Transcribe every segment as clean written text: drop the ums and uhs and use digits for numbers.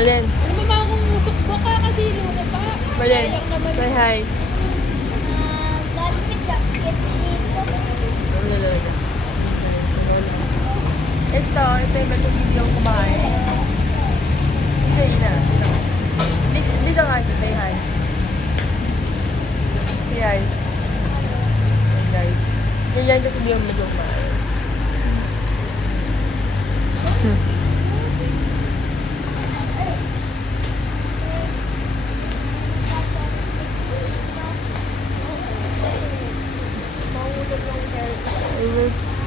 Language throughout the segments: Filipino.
Marlene. Ano ba akong usok ko? Kakasino ko pa. Marlene. Sayang naman. Say hi. Ito yung matubig yung kumain. Say na. Dito nga, say hi. Say hi. Hey guys. Yan kasi hindi yung medyo kumain.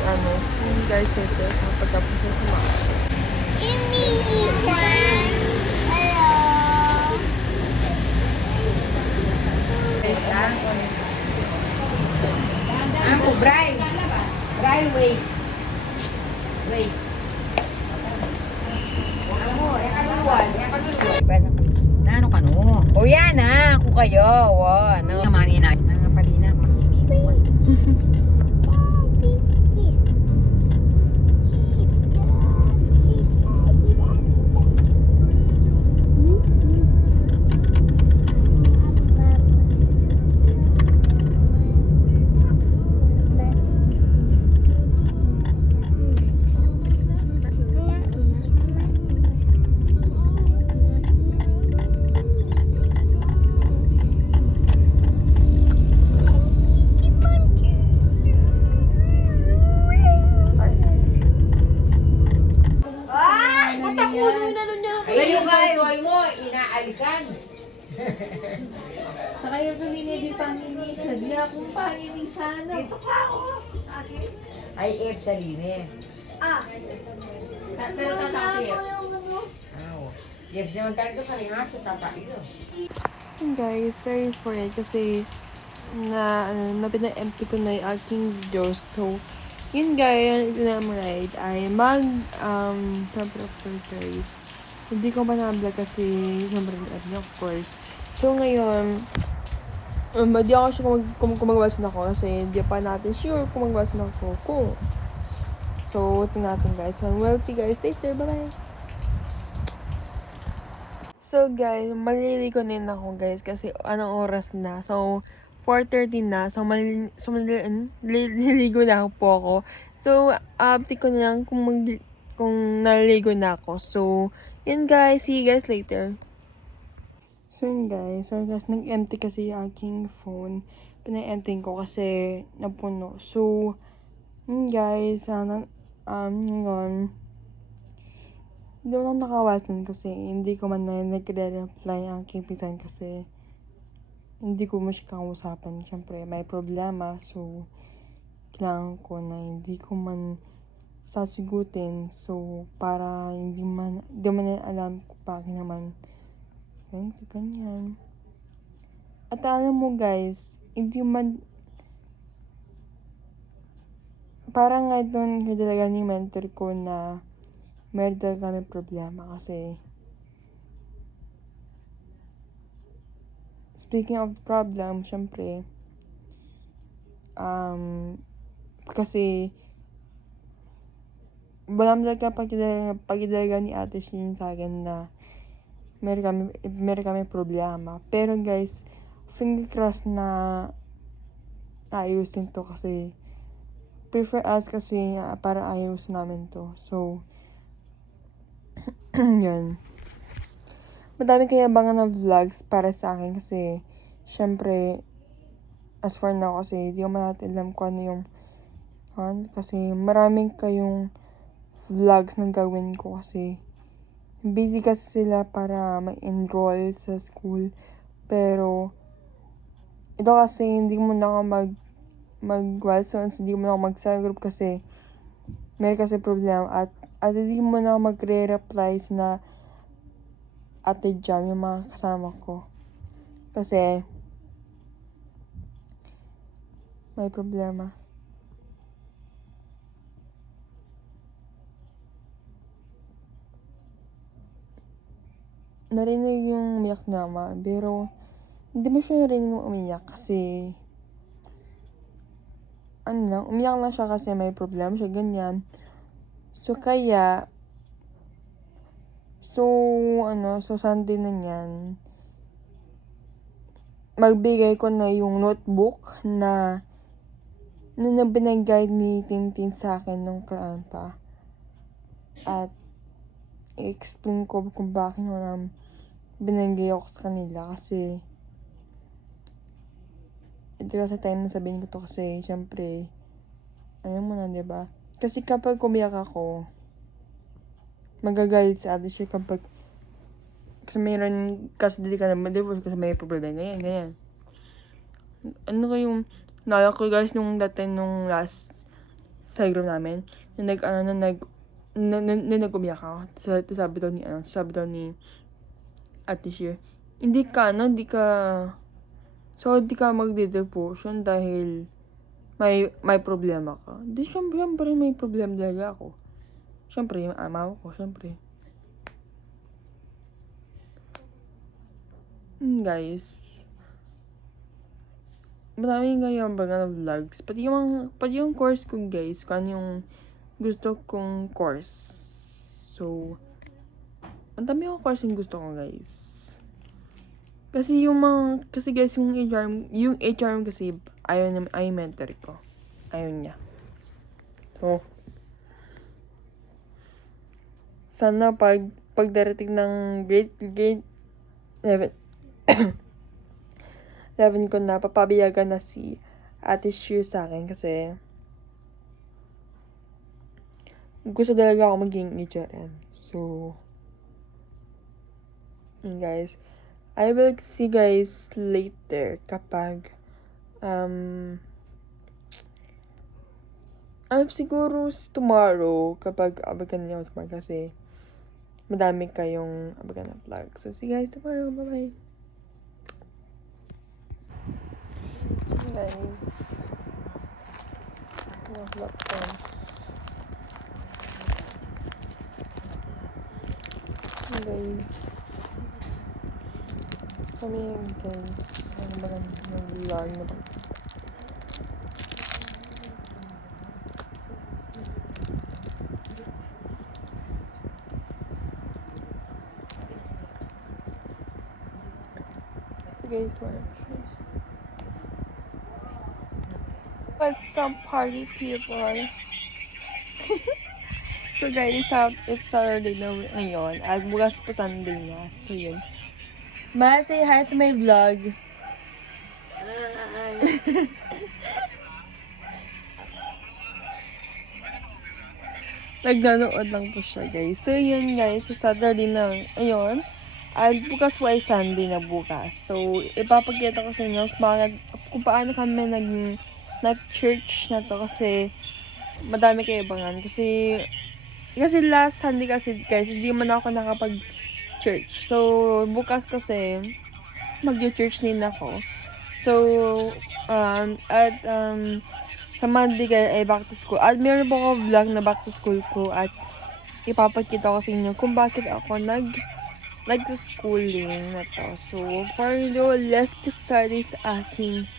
I will, see you guys later kapag tapos yung kumain. Amo, Brian. Brian, wait. Wait. Amo, yung kaluluwan. Nano ka no? O yan ha, ako kayo. Wow, ano? Naman ina. Nangapalina, makibig ko. Layo ka, Roy mo, inaalikan. Saka yung sabihin di paninisan. Di akong paninisan. Dito pa ako. Ay, F sa line. Pero tatakip. Aw. F sa naman talaga ka rin ha, sa tatayo. So guys, sorry for it kasi na pina-empty ko na yung aking videos. So, yun guys, ito na ang ride ay Temple of Turtles. Hindi ko pa na-vlog kasi sobrang early of course. So ngayon, di ako sure kung magwasan ako kasi hindi pa natin sure kung magwasan ako kung. So, tingnan natin guys. So, we'll see you guys later. Bye-bye! So guys, maliligo din ako guys kasi anong oras na. So 4:30 na. So maliligo na po ako. So update ko na lang kung naliligo na ako. So yun guys, see you guys later. So yun guys, nag-empty kasi yung aking phone. Pina-empty ko kasi napuno. So yun guys, ngayon hindi ko lang nakawasan kasi hindi ko man na nagre-reply ang aking pinsan kasi hindi ko siya kausapan. Siyempre, may problema. So, kailangan ko na hindi ko man sasigutin. So, para hindi man alam kung bakit naman ganyan. At alam mo guys, hindi man parang nga doon talaga ni mentor ko na meron talaga kami problema kasi speaking of problem, syempre kasi walang talaga pagdalaga ni ate Shin sa akin na meron kami problema. Pero guys, finger crossed na ayusin to kasi prefer us kasi para ayusin namin to. So, yun. Madami kaya abangan ng vlogs para sa akin kasi syempre as for now kasi hindi ko natin alam kung ano yung kasi maraming kayong vlogs na gawin ko kasi busy kasi sila para ma-enroll sa school. Pero ito kasi hindi mo na ako mag-Wilsons, hindi mo na ako mag-cell group kasi meron kasi problema at hindi mo na ako magre-replies na ate Jam, yung mga kasama ko. Kasi may problema. Narinig yung umiyak na ama, pero hindi mo siya narinig yung umiyak kasi umiyak lang siya kasi may problema siya, ganyan. So kaya So, so Sunday na yan, magbigay ko na yung notebook na binigay ni Tintin sa akin nung karaan pa. At i-explain ko kung bakit naman binigay ako sa kanila kasi ito kasi time na sabihin ko to kasi syempre alam mo na, diba? Kasi kapag umiyak ako, magagalit sa ate siya kapag kasi mayroon, kasi hindi ka naman divorce kasi may problema, ganyan. Ano kayong, naalala ko guys, nung dati, nung last sa group namin, na nag-umiyak ako. Sabi daw ni ate siya, hindi ka magde-devotion dahil may problema ka. Di syempre may problema talaga ako. Syempre, yung ama ko, syempre. Guys, marami ngayon baga na vlogs. Pati yung course ko guys, kung ano yung gusto kong course. So, ang dami yung course yung gusto ko guys. Kasi guys, yung HR kasi, ayaw mentor ko. Ayaw niya. So, sana pagdarating ng grade 11, 11 ko na, papabiyagan na si Ate Shir sa akin kasi gusto talaga ako maging HRM. So, guys, I will see guys later kapag siguro tomorrow kapag abagan niyo tomorrow kasi madami kayong abagan na vlog. So see you guys tomorrow. Bye-bye. So guys, vlog ko. Guys, kami guys, ano ba ng vlog na ba? Guys, what's up party people? So guys, it's Saturday na ngayon at bukas po Sunday na. So yun. Ma, say hi to my vlog. Nagnanood lang po siya guys. So yun guys, so Saturday na ngayon. At bukas po ay Sunday na bukas. So ipapakita ko sa inyo kung paano kami nag-church na to kasi madami kayo abangan. Kasi last Sunday kasi guys, hindi man ako nakapag-church. So, bukas kasi, mag-church din ako. So, sa Monday guys, ay back to school. At meron po ako vlog na back to school ko at ipapakita ko sa inyo kung bakit ako nag-schooling na to. So, for you, let's get started sa aking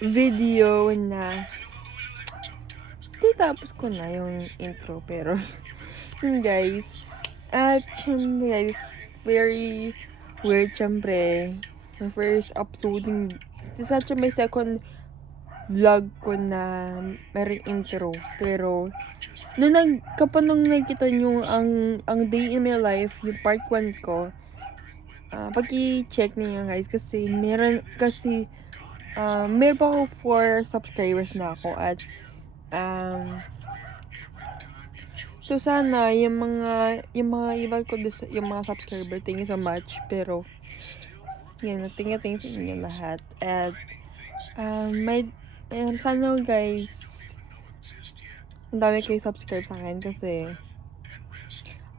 video na tapos ko na yung intro, pero yun guys. At syempre guys, very weird syempre. My first uploading, this is my second vlog ko na may intro. Pero, kapag nung nakita nyo ang day in my life, yung part 1 ko, pag-i-check niyo guys, kasi meron pa ako 4 subscribers na ako at so sana yung mga iba ko yung mga subscriber, thank you so much, pero yan, thank you sa inyo lahat at sana guys ang dami kayo subscribe sa akin kasi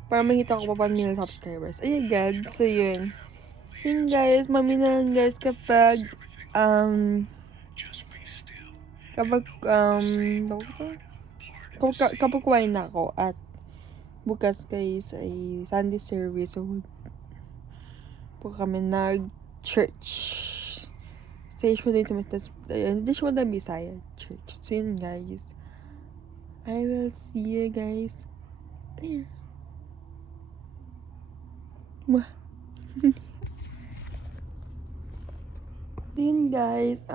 para makita ko pa 1 million subscribers. Ayun God, so yun guys, mamina lang guys kapag kumain na ako at bukas guys ay Sunday service, so po kami nag-church sa usually sa Bisaya church. So yun guys, I will see you guys there. Mwah. Yun guys,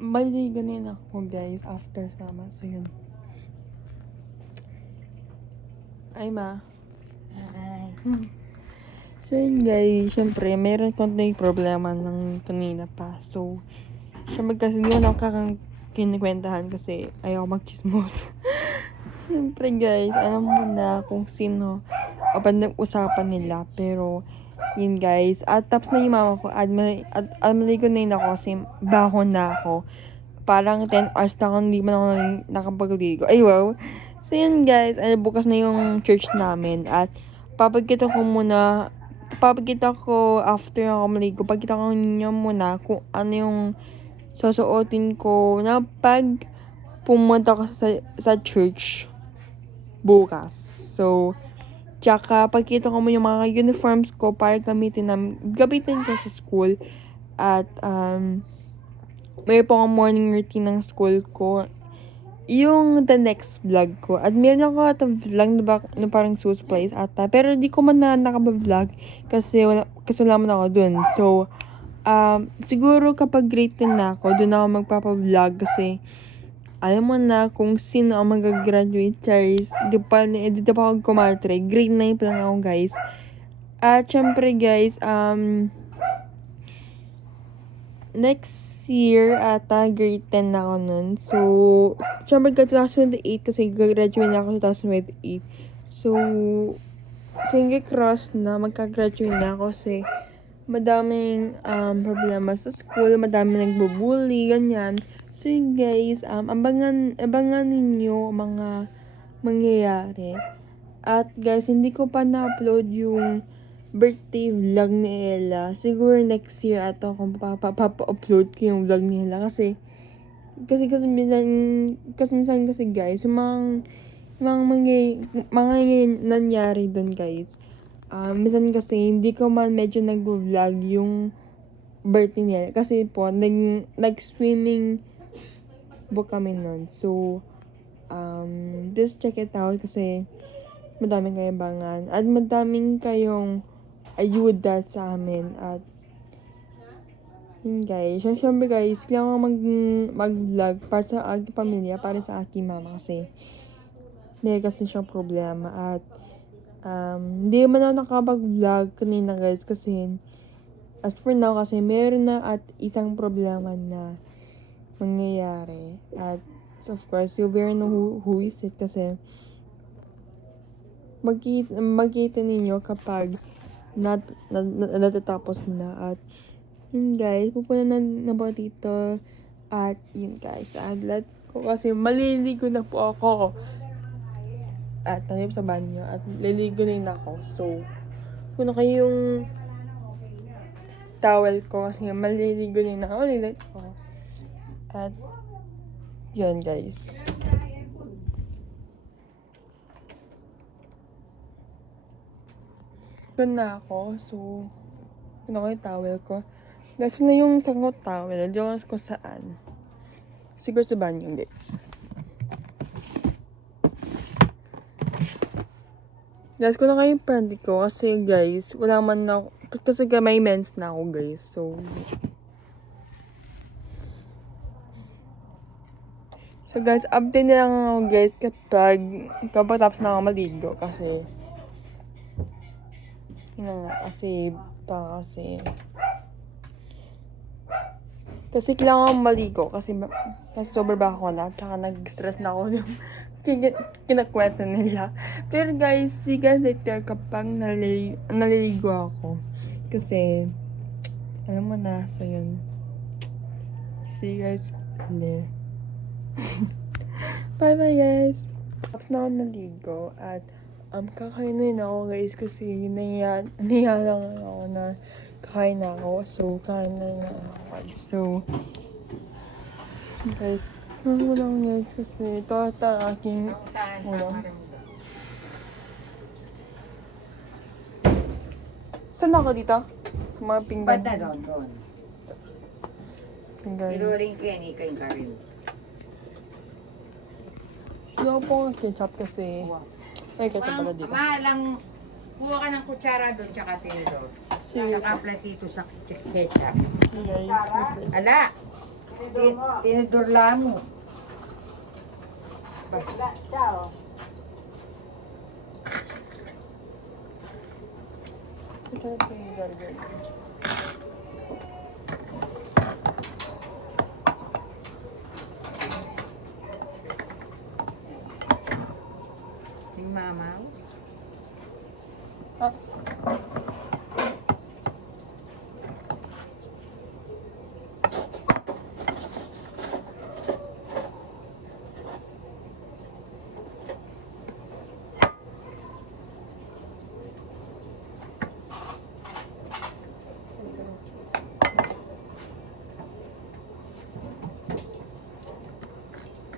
maligo na ako guys after sama. So yun. Ay ma. Ay. So yun guys, syempre meron konting problema ng kanina pa. So, syempre kasi hindi ko na kinikwentahan kasi ayaw mag-chismos. Syempre guys, alam mo na kung sino o usapan nila. Pero, yun guys. At tapos na yung mama ko. At maligo na yun ako kasi baho na ako. Parang 10 hours na ako hindi man ako nakapagligo. Ay wow. So yun guys. Bukas na yung church namin. At papagkita ko after ako maligo. Pagkita ko niyo muna kung ano yung susuotin ko na pag pumunta ko sa church bukas. So, tsaka, pagkita ko mo yung mga uniforms ko para gamitin ko sa school. At, may po akong morning routine ng school ko. Yung the next vlog ko. At meron ako ata vlog na parang sus place ata. Pero di ko man na nakaba-vlog kasi wala man ako dun. So, siguro kapag grade 10 na ako, dun ako magpapa-vlog kasi alam mo na kung sino ang mag-graduate, Charis. Di pa ako kumatre. Grade 9 pa lang ako, guys. At syempre, guys, next year, ata, grade 10 na ako nun. So, syempre, 2028, kasi graduate na ako 2028. So, finger crossed na magka-graduate na ako kasi madaming problema sa school, madaming nagbubully, ganyan. So yun guys, abangan ninyo mga mangyayari. At guys, hindi ko pa na-upload yung birthday vlog ni Ella. Siguro next year ato kung papa-upload ko yung vlog ni Ella kasi minsan guys, yung mga nangyari doon guys. Minsan kasi hindi ko man medyo nag-vlog yung birthday niya. Kasi po, nag-swimming book kami nun. So, just check it out kasi madaming kayabangan. At madaming kayong ayuda sa amin. At yun guys. Siyempre guys, kailangan mag-vlog para sa aking pamilya, para sa aking mama kasi meron kasi siyang problema. At hindi man ako nakapag-vlog kanina guys kasi as for now kasi meron na at isang problema na mangyayari. At of course, you very know who is it kasi magkita ninyo kapag natatapos na. At yun guys, pupunta na ba dito? At yun guys, let's go kasi maliligo na po ako. At nalip sa banyo at liligo na yun ako. So, kuno kayo yung towel ko kasi maliligo na yun ako. Lilit ko. At yun guys. Doon na ako. So, kuno kayo yung towel ko. Guys, na yung sangot towel. Diyan ko saan. Siguro sa banyo guys. Guys, ko na kayo yung panty ko kasi guys, wala man na kasi may mens na ako guys. So guys, update na lang ako guys kapag tapos na ako maligo kasi yun nga, kasi kailangan akong maligo kasi sobrang baho na tsaka nag-stress na ako yung kinakwento nila. Pero guys, see you guys later kapag naliligo ako. Kasi, alam mo na, so yun. See you guys later. Bye bye guys. Tapos na ako naligo at kakainin ako guys kasi nahiya lang ako na kakain na ako. So, kain na ako guys. So, guys, lang guys kasi ito ata aking ulam. Saan ako dito? Sa mga pinggan. Banda doon. Guys. Iluring ko yan, ikaw yung karin. Hindi ako po ketchup kasi. Ay, ketchup pala dito. Mahalang Kuha ka ng kutsara doon, tsaka tinidor. Sige. Tsaka platito sa ketchup. Guys, Ala! Tinidor lang mo. ito na po yung guys. Ting mama. Ah,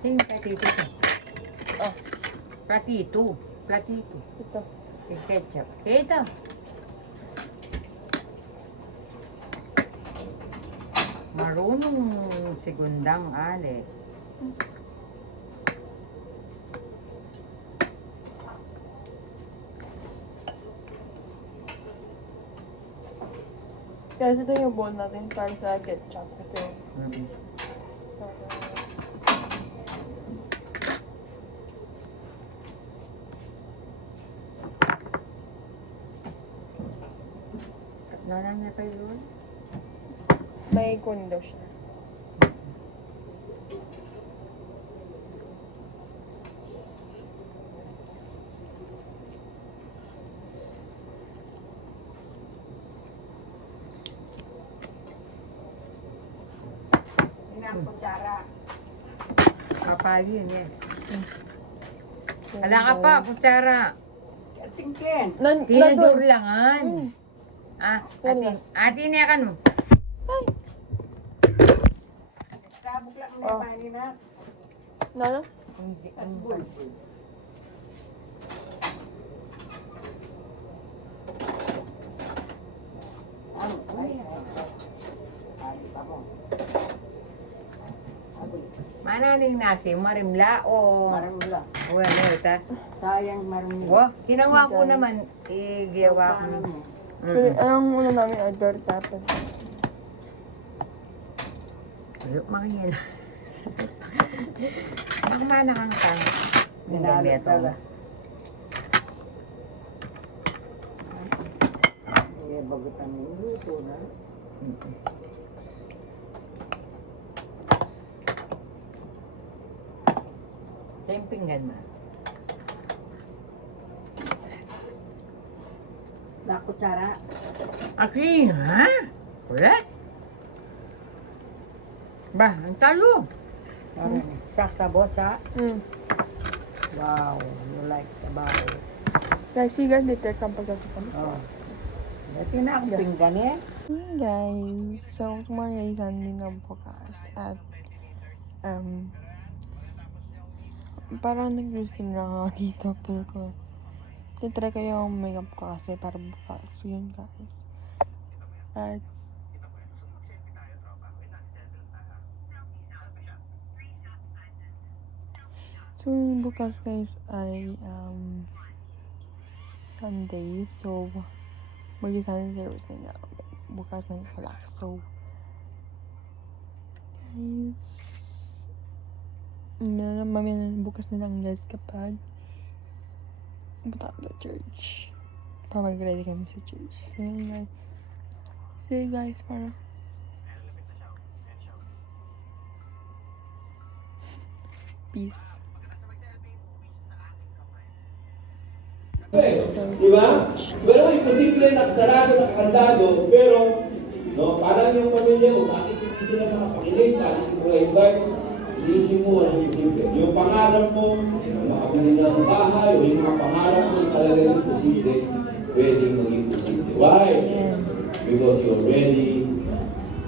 Ting platito. ah, Platito. Platito. ito. Ting ketchup. Ito. Marunong segundang ale. Guys, ito yung bowl natin para sa ketchup kasi Nanay pa yun? may kunin daw siya. Papali yun eh. Ala ka pa, kutsara. Tinidor Nandun. langan. Ah, atin. Atin niya kan mo. Oh. Nana? Hindi. Mana ning nasi, marimla o... Marimla. Wala ita. Sayang marimla. Wo, ginawa ko naman. Giyawa ko naman. Anong una namin order tapos? Ayok makingil. Nakamana kang tang. Ninalo pala. Eh, bagot ang luto na. Tempingan mo. Na kutsara. Aki, ha? Wala? Ba, ang talo. Saksabot sa. Wow. Wow, you like sabaw. Guys, see you guys later kapag kami. Oh. Dati na akong pinggan eh. Guys, so tumarisan din ang bukas at parang nag-routine lang ako dito pero titry ko yung makeup ko kasi para bukas. So yun guys. At so yung bukas guys ay Sunday. So mag-Sunday service na nga. Bukas ng relax. So guys mamaya bukas na lang guys kapag punta ako sa church. Para mag-ready kami sa church. So yun guys. See you guys para peace. Di ba? Pero imposible nakasarado, nakakandado, pero no, parang yung pamilya mo, bakit hindi sila makapakinig, bakit hindi mo invite, iisip mo ano imposible. Yung pangarap mo, makabili ng bahay, o yung mga pangarap mo talaga imposible, pwedeng maging posible. Why? Because you already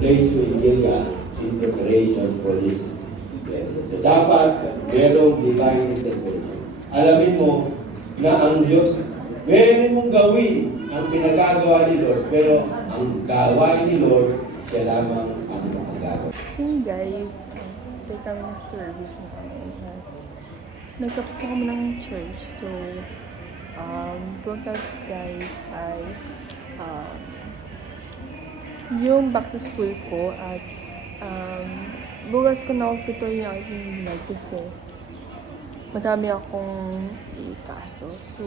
placed you in Gilgal in preparation for this. Yes. So, dapat merong divine intervention. Alamin mo, na ang Diyos, meron mong gawin ang pinagagawa ni Lord, pero ang gawain ni Lord, siya lamang ang makagawa. So guys, tayo kami ng service na kami. Nagkapos po kami ng church. So, bukas guys ay yung back to school ko at bukas ko na tutuloy yung aking vlog kasi madami akong ikaso. So,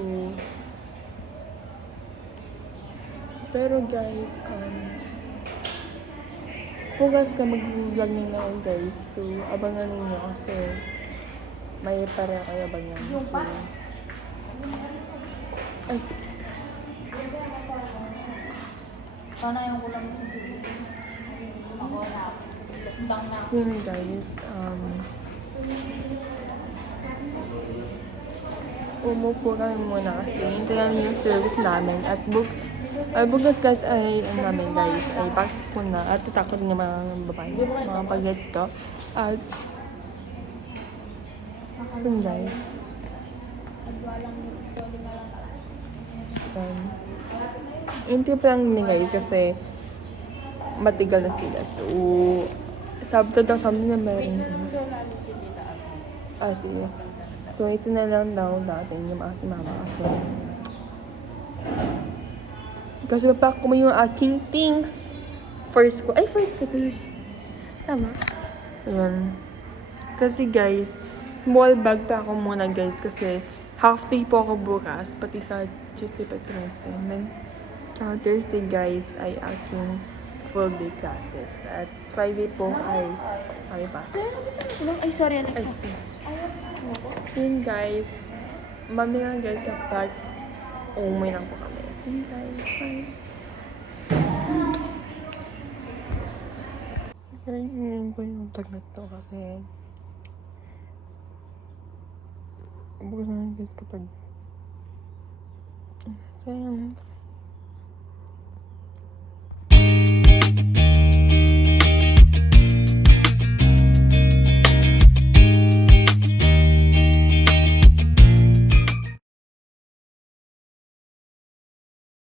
pero guys, bukas ka mag-vlog na ako guys. So, abangan ninyo kasi may para kayo abangan. So, ay, so yun guys, umupo kami muna kasi hintay namin yung service namin at bukas guys ay namin guys ay practice muna at tatakot ng mga babae, mga pag-gets to at yun guys. Hintay pa lang ni guys kasi matigal na sila. So, Sabado daw sabi na meron. Sige. So, ito na lang daw natin yung aking mama kasi papak ko yung aking things. First ko tuloy. Tama. Ayan. Kasi guys, small bag pa ako muna guys kasi half day po ako bukas, pati sa Tuesday pa sa Wednesday. Thursday guys ay aking full day classes. At Friday po ay kami pa. Ay, sorry, Alexa. So yun guys, mamaya guys kapag umuwi lang po kami. So yun guys, bye. Ngayon ko yung vlog na to kasi bukas na guys kapag so yun.